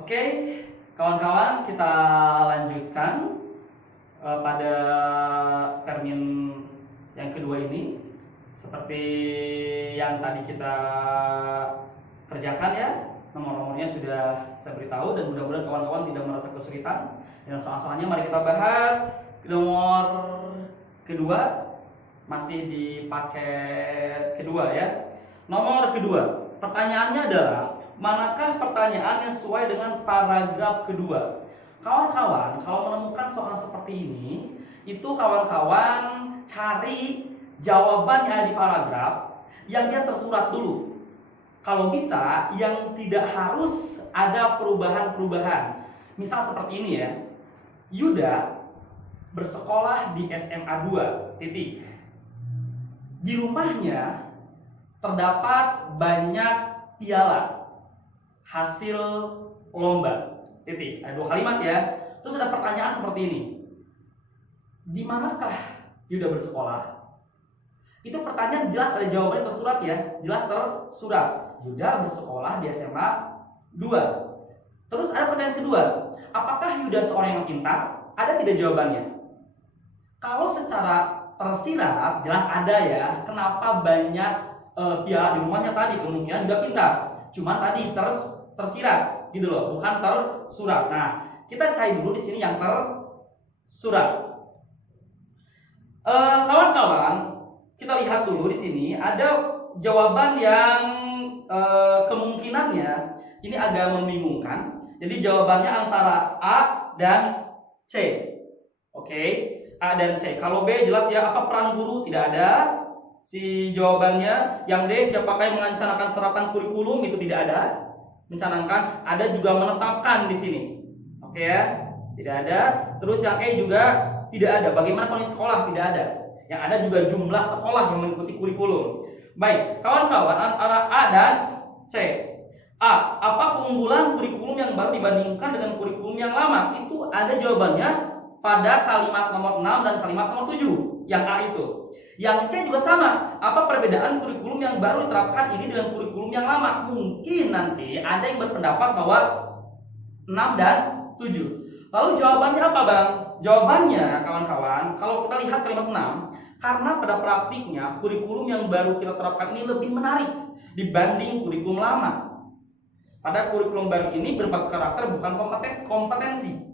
Oke, kawan-kawan, kita lanjutkan pada termin yang kedua ini. Seperti yang tadi kita kerjakan ya, nomor-nomornya sudah saya beritahu dan mudah-mudahan kawan-kawan tidak merasa kesulitan. Dan soal-soalnya mari kita bahas nomor kedua, masih di paket kedua ya. Nomor kedua, pertanyaannya adalah manakah pertanyaan yang sesuai dengan paragraf kedua? Kawan-kawan, kalau menemukan soal seperti ini, itu kawan-kawan cari jawaban yang ada di paragraf yang dia tersurat dulu. Kalau bisa, yang tidak harus ada perubahan-perubahan. Misal seperti ini ya, Yuda bersekolah di SMA 2, titik. Di rumahnya terdapat banyak piala hasil lomba, titik. Ada 2 kalimat ya. Terus ada pertanyaan seperti ini, di manakah Yuda bersekolah? Itu pertanyaan jelas ada jawabannya tersurat ya, jelas tersurat. Yuda bersekolah di SMA 2. Terus ada pertanyaan kedua, apakah Yuda seorang yang pintar? Ada tidak jawabannya? Kalau secara tersirat jelas ada ya. Kenapa banyak piala di rumahnya tadi? Kemungkinan Yuda pintar. Cuman tadi tersirat gitu loh, bukan tersurat. Nah, kita cari dulu di sini yang tersurat. Kawan-kawan, kita lihat dulu di sini ada jawaban yang kemungkinannya ini agak membingungkan. Jadi jawabannya antara A dan C. Oke, A dan C. Kalau B jelas ya, apa peran guru? Tidak ada. Si jawabannya. Yang D, siapakah yang mencanangkan penerapan kurikulum? Itu tidak ada. Mencanangkan, ada juga menetapkan di sini. Oke ya, tidak ada. Terus yang E juga tidak ada. Bagaimana kondisi sekolah? Tidak ada. Yang ada juga jumlah sekolah yang mengikuti kurikulum. Baik, kawan-kawan, antara A dan C. A, apa keunggulan kurikulum yang baru dibandingkan dengan kurikulum yang lama? Itu ada jawabannya pada kalimat nomor 6 dan kalimat nomor 7. Yang A itu. Yang C juga sama. Apa perbedaan kurikulum yang baru diterapkan ini dengan kurikulum yang lama? Mungkin nanti ada yang berpendapat bahwa 6 dan 7. Lalu jawabannya apa, Bang? Jawabannya, kawan-kawan, kalau kita lihat kalimat 6, karena pada praktiknya kurikulum yang baru kita terapkan ini lebih menarik dibanding kurikulum lama. Pada kurikulum baru ini berbasis karakter bukan kompetensi.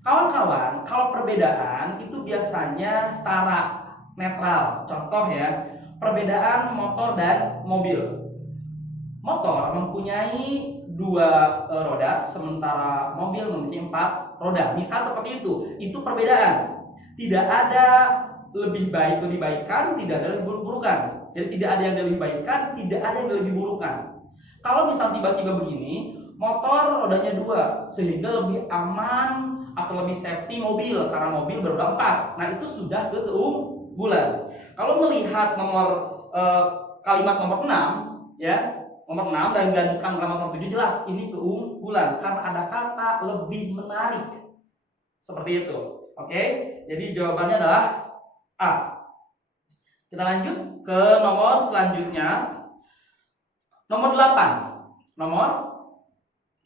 Kawan-kawan, kalau perbedaan itu biasanya setara, netral. Contoh ya, perbedaan motor dan mobil. Motor mempunyai 2 roda, sementara mobil mempunyai 4 roda. Misal seperti itu perbedaan. Tidak ada lebih baikan, tidak ada lebih buruk-burukan. Jadi tidak ada yang lebih baikan, tidak ada yang lebih burukan. Kalau misal tiba-tiba begini, motor rodanya 2, sehingga lebih aman atau lebih safety mobil, karena mobil beroda 4. Nah, itu sudah keunggulan. Kalau melihat kalimat nomor 6 ya, nomor 6 dan dilanjutkan kalimat nomor 7, jelas ini keunggulan karena ada kata lebih menarik. Seperti itu. Oke? Jadi jawabannya adalah A. Kita lanjut ke nomor selanjutnya. Nomor 8. Nomor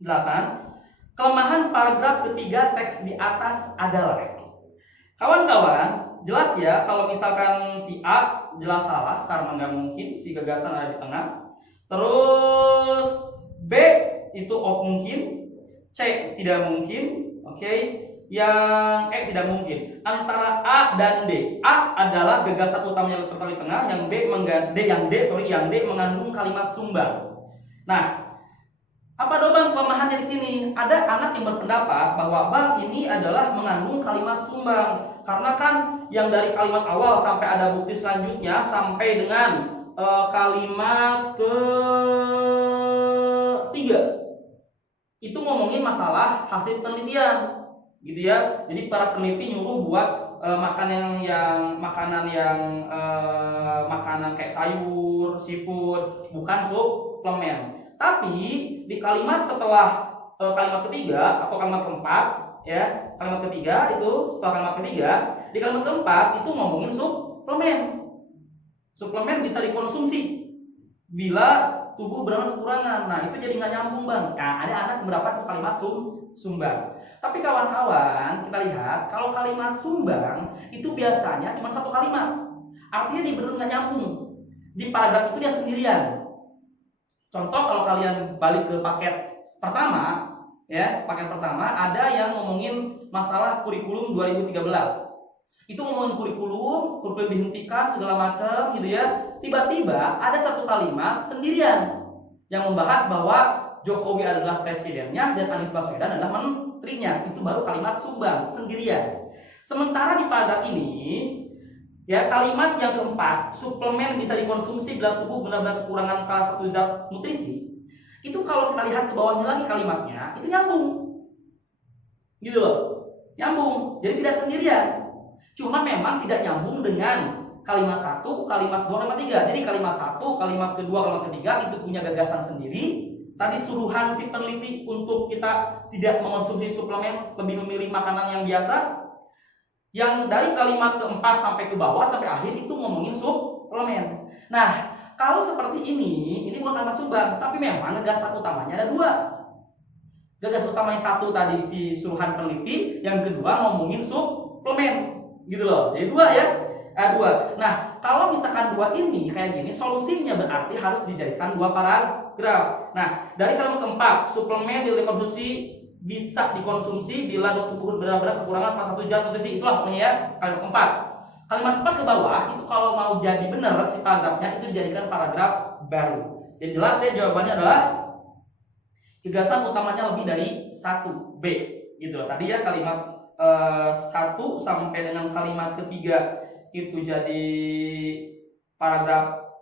8. Kelemahan paragraf ketiga teks di atas adalah. Kawan-kawan, jelas ya kalau misalkan si A jelas salah karena nggak mungkin si gagasan ada di tengah. Terus B itu mungkin, C tidak mungkin, oke? Yang E tidak mungkin. Antara A dan D. A adalah gagasan utama yang terletak di tengah, yang D mengandung kalimat sumbang. Nah, apa Bang kelemahannya di sini? Ada anak yang berpendapat bahwa Bang ini adalah mengandung kalimat sumbang. Karena kan yang dari kalimat awal sampai ada bukti selanjutnya sampai dengan kalimat ketiga itu ngomongin masalah hasil penelitian. Gitu ya. Jadi para peneliti nyuruh buat makanan kayak sayur, seafood, bukan suplemen. Tapi di kalimat setelah kalimat ketiga atau kalimat keempat ya, kalimat ketiga itu setelah kalimat ketiga, di kalimat keempat itu ngomongin suplemen. Suplemen bisa dikonsumsi bila tubuh beranak kekurangan. Nah, itu jadi nggak nyambung, Bang. Nah, ada anak berapa tuh kalimat sumbang. Tapi kawan-kawan, kita lihat kalau kalimat sumbang itu biasanya cuma satu kalimat. Artinya dia benar nggak nyambung. Di paragraf itu dia sendirian. Contoh kalau kalian balik ke paket pertama, ya, paket pertama ada yang ngomongin masalah kurikulum 2013. Itu ngomongin kurikulum dihentikan segala macam gitu ya. Tiba-tiba ada satu kalimat sendirian yang membahas bahwa Jokowi adalah presidennya dan Anies Baswedan adalah menterinya. Itu baru kalimat sumbang sendirian. Sementara di paragraf ini ya, kalimat yang keempat, suplemen bisa dikonsumsi bila tubuh benar-benar kekurangan salah satu zat nutrisi. Itu kalau kita lihat ke bawahnya lagi kalimatnya, itu nyambung. Gitu loh. Nyambung. Jadi tidak sendirian. Cuma memang tidak nyambung dengan kalimat 1, kalimat 2, kalimat 3. Jadi kalimat 1, kalimat kedua, kalimat ketiga itu punya gagasan sendiri. Tadi suruhan si peneliti untuk kita tidak mengonsumsi suplemen, lebih memilih makanan yang biasa. Yang dari kalimat keempat sampai ke bawah sampai akhir itu ngomongin suplemen. Nah, kalau seperti ini bukan kalimat sumbang, tapi memang gagasan utamanya ada dua. Gagasan utamanya satu tadi si suruhan peneliti, yang kedua ngomongin suplemen. Gitu loh, jadi dua ya, dua. Nah, kalau misalkan dua ini kayak gini, solusinya berarti harus dijadikan dua paragraf. Nah, dari kalimat keempat, suplemen bisa dikonsumsi bila tubuh benar-benar kekurangan salah satu zat nutrisi, itulah pokoknya ya kalimat keempat. Kalimat 4 ke bawah itu kalau mau jadi benar si paragrafnya itu dijadikan paragraf baru. Jadi jelas ya jawabannya adalah gagasan utamanya lebih dari 1B gitu loh. Tadi ya kalimat 1 sampai dengan kalimat ketiga itu jadi paragraf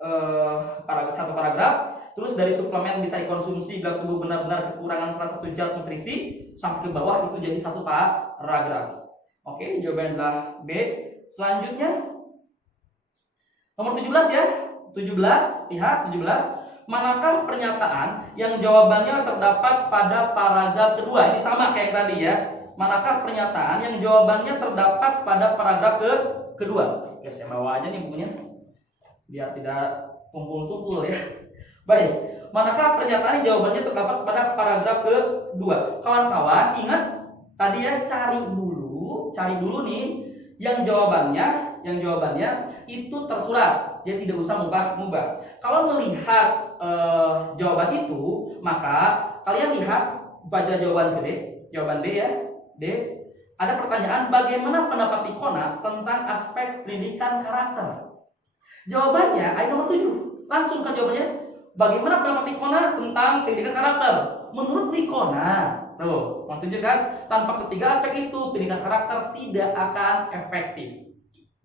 satu paragraf. Terus dari suplemen bisa dikonsumsi bila tubuh benar-benar kekurangan salah satu zat nutrisi sampai ke bawah itu jadi satu paragraf. Oke, jawabannya adalah B. Selanjutnya nomor 17 ya. 17, lihat 17. Manakah pernyataan yang jawabannya terdapat pada paragraf kedua? Ini sama kayak tadi ya. Manakah pernyataan yang jawabannya terdapat pada paragraf kedua? Oke, saya bawa aja nih bukunya biar tidak tumpul-tumpul ya. Baik, manakah pernyataan yang jawabannya terdapat pada paragraf kedua? Kawan-kawan ingat tadi ya, cari dulu nih yang jawabannya itu tersurat. Jadi tidak usah mubah. Kalau melihat jawaban itu, maka kalian lihat baca jawaban D ya. D. Ada pertanyaan, bagaimana pendapat Ikona tentang aspek pendidikan karakter? Jawabannya ayat nomor 7. Langsung kan jawabannya. Bagaimana pendapat Ikona tentang pendidikan karakter? Menurut Ikona, tuh, menunjukkan tanpa ketiga aspek itu pendidikan karakter tidak akan efektif.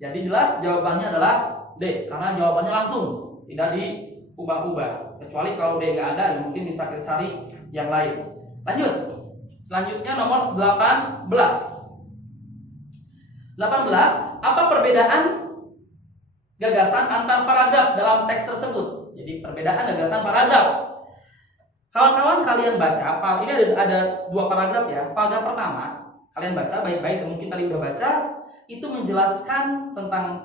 Jadi jelas jawabannya adalah D, karena jawabannya langsung, tidak diubah-ubah. Kecuali kalau D nggak ada, ya mungkin bisa kita cari yang lain. Lanjut. Selanjutnya nomor 18. Apa perbedaan gagasan antar paragraf dalam teks tersebut? Jadi perbedaan gagasan paragraf. Kawan-kawan kalian baca, ini ada dua paragraf ya. Paragraf pertama, kalian baca baik-baik, mungkin tadi udah baca, itu menjelaskan tentang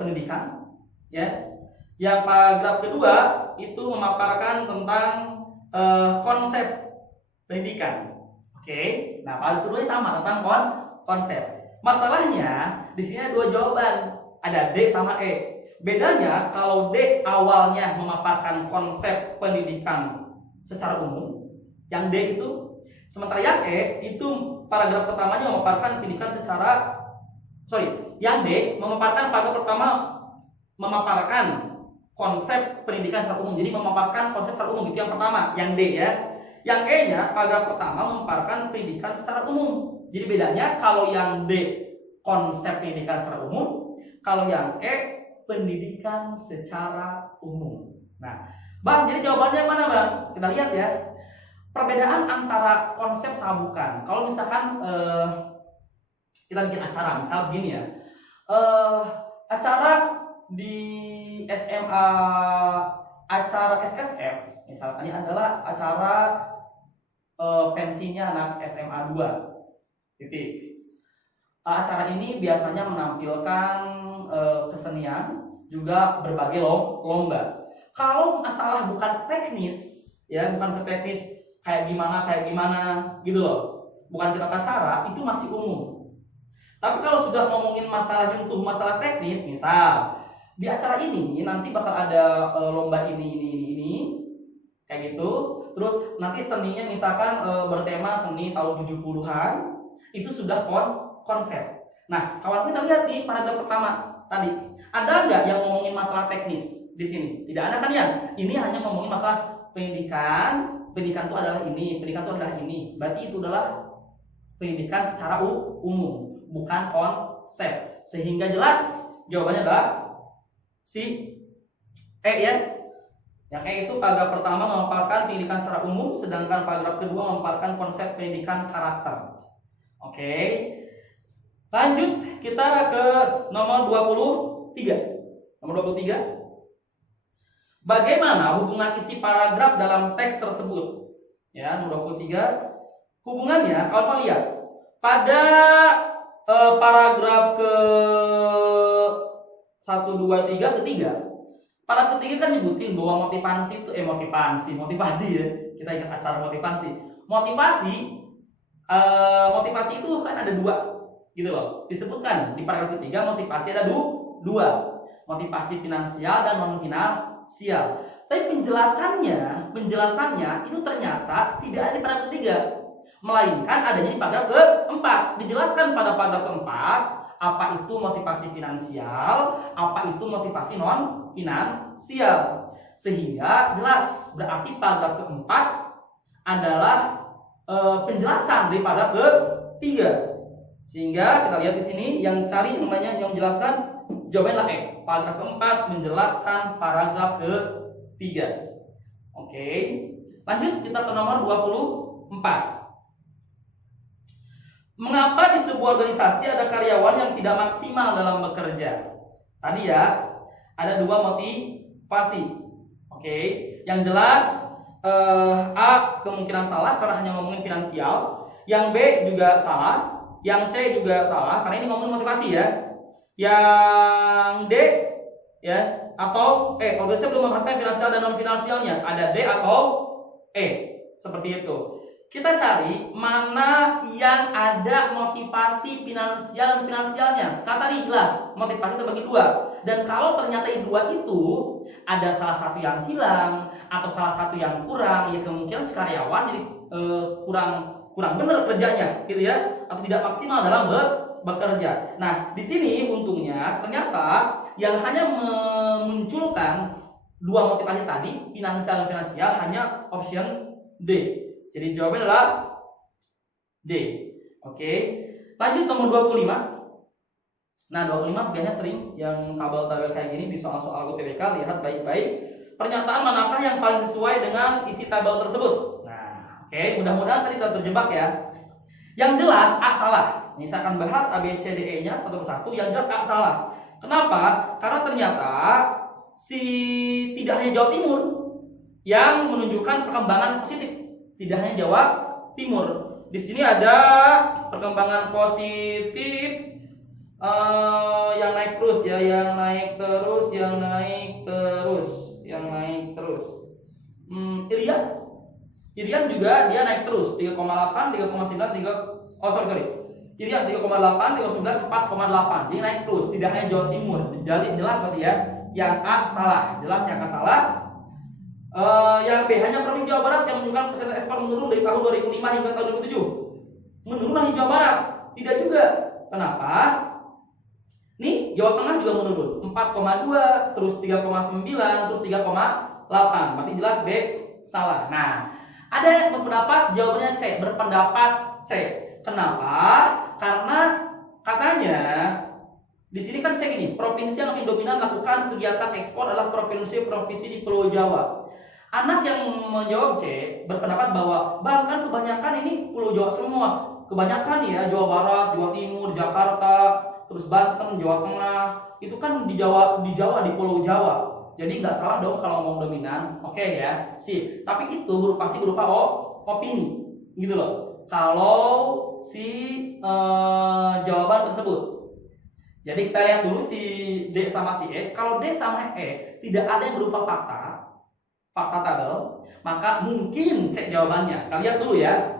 pendidikan, ya. Yang paragraf kedua itu memaparkan tentang konsep pendidikan. Oke, nah paragraf kedua sama tentang konsep. Masalahnya di sini ada dua jawaban, ada D sama E. Bedanya kalau D awalnya memaparkan konsep pendidikan secara umum, yang D itu, sementara yang E itu paragraf pertamanya memaparkan pendidikan yang D memaparkan paragraf pertama memaparkan konsep pendidikan secara umum. Jadi memaparkan konsep secara umum itu yang pertama, yang D ya. Yang E-nya paragraf pertama memaparkan pendidikan secara umum. Jadi bedanya kalau yang D konsep pendidikan secara umum, kalau yang E pendidikan secara umum. Nah, Bang, jadi jawabannya mana, Bang? Kita lihat ya. Perbedaan antara konsep sama bukan. Kalau misalkan kita bikin acara, misal begini ya. Acara di SMA, acara SSF, misalkan ini adalah acara pensinya anak SMA 2. Titik. Acara ini biasanya menampilkan kesenian, juga berbagai lomba. Kalau masalah bukan ke teknis, ya bukan ke teknis kayak gimana gitu loh, bukan ke tata cara, itu masih umum. Tapi kalau sudah ngomongin masalah nyentuh masalah teknis, misal di acara ini nanti bakal ada lomba ini kayak gitu. Terus nanti seninya misalkan bertema seni tahun 70-an, itu sudah konsep. Nah, kawan kita lihat di paragraf pertama tadi, ada nggak yang ngomongin masalah teknis di sini? Tidak ada kan ya? Ini hanya ngomongin masalah pendidikan. Pendidikan itu adalah ini, pendidikan itu adalah ini. Berarti itu adalah pendidikan secara umum, bukan konsep. Sehingga jelas jawabannya adalah si E ya. Yang E itu paragraf pertama memaparkan pendidikan secara umum, sedangkan paragraf kedua memaparkan konsep pendidikan karakter. Oke. Lanjut kita ke nomor 23. Nomor 23. Bagaimana hubungan isi paragraf dalam teks tersebut? Ya, nomor 23. Hubungannya kalau lihat pada paragraf ke 1 2 3 ketiga. Paragraf ketiga kan nyebutin bahwa motivasi itu motivasi ya. Kita ingat acara motivasi. Motivasi itu kan ada dua gitu loh. Disebutkan di paragraf ketiga motivasi ada dua. Motivasi finansial dan non finansial. Tapi penjelasannya itu ternyata tidak ada di paragraf ketiga, melainkan adanya di paragraf keempat. Dijelaskan pada paragraf keempat apa itu motivasi finansial, apa itu motivasi non finansial. Sehingga jelas berarti paragraf keempat adalah penjelasan dari paragraf ketiga. Sehingga kita lihat di sini yang cari namanya yang menjelaskan jawabannya E. Paragraf keempat menjelaskan paragraf ketiga. Oke. Lanjut kita ke nomor 24. Mengapa di sebuah organisasi ada karyawan yang tidak maksimal dalam bekerja? Tadi ya, ada dua motivasi. Oke. Yang jelas A kemungkinan salah karena hanya ngomongin finansial. Yang B juga salah. Yang C juga salah karena ini ngomongin motivasi ya. Yang D ya atau E, organisasi belum memperhatikan finansial dan non finansialnya. Ada D atau E. Seperti itu. Kita cari mana yang ada motivasi finansial dan finansialnya. Karena tadi jelas motivasi terbagi dua. Dan kalau ternyata dua itu ada salah satu yang hilang atau salah satu yang kurang, ya kemungkinan si karyawan jadi kurang benar kerjanya gitu ya, atau tidak maksimal dalam bekerja. Nah, di sini untungnya ternyata yang hanya memunculkan dua motivasi tadi, finansial dan finansial, hanya option D. Jadi jawabannya adalah D. Oke. Lanjut nomor 25. Nah, 25 biasanya sering yang tabel-tabel kayak gini di soal-soal UTBK, lihat baik-baik pernyataan manakah yang paling sesuai dengan isi tabel tersebut. Nah, oke, mudah-mudahan tadi terjebak ya. Yang jelas A salah. Ini saya akan bahas A, B, C, D, E-nya satu persatu. Yang jelas A salah. Kenapa? Karena ternyata tidak hanya Jawa Timur yang menunjukkan perkembangan positif. Tidak hanya Jawa Timur. Di sini ada perkembangan positif yang naik terus ya, yang naik terus. Irian juga dia naik terus 3,8, 3,9, Irian 3,8, 3,9, 4,8. Jadi naik terus, tidak hanya Jawa Timur. Jadi jelas berarti ya. Yang A salah, jelas yang A salah. Yang B hanya Provinsi Jawa Barat yang menunjukkan persentase ekspor menurun dari tahun 2005 hingga tahun 2007. Menurun lagi Jawa Barat. Tidak juga. Kenapa? Nih Jawa Tengah juga menurun 4,2, terus 3,9, terus 3,8. Berarti jelas B salah. Nah, ada yang berpendapat jawabannya C, berpendapat C. Kenapa? Karena katanya di sini kan C gini, provinsi yang lebih dominan lakukan kegiatan ekspor adalah provinsi-provinsi di Pulau Jawa. Anak yang menjawab C berpendapat bahwa bahkan kebanyakan ini Pulau Jawa semua. Kebanyakan ya Jawa Barat, Jawa Timur, Jakarta, terus Banten, Jawa Tengah, itu kan di Jawa di Pulau Jawa. Jadi nggak salah dong kalau ngomong dominan. Oke ya, sih. Tapi itu berupa opini, gitu loh. Kalau si jawaban tersebut. Jadi kita lihat dulu si D sama si E. Kalau D sama E tidak ada yang berupa fakta, fakta tabel, maka mungkin C jawabannya. Kita lihat dulu ya.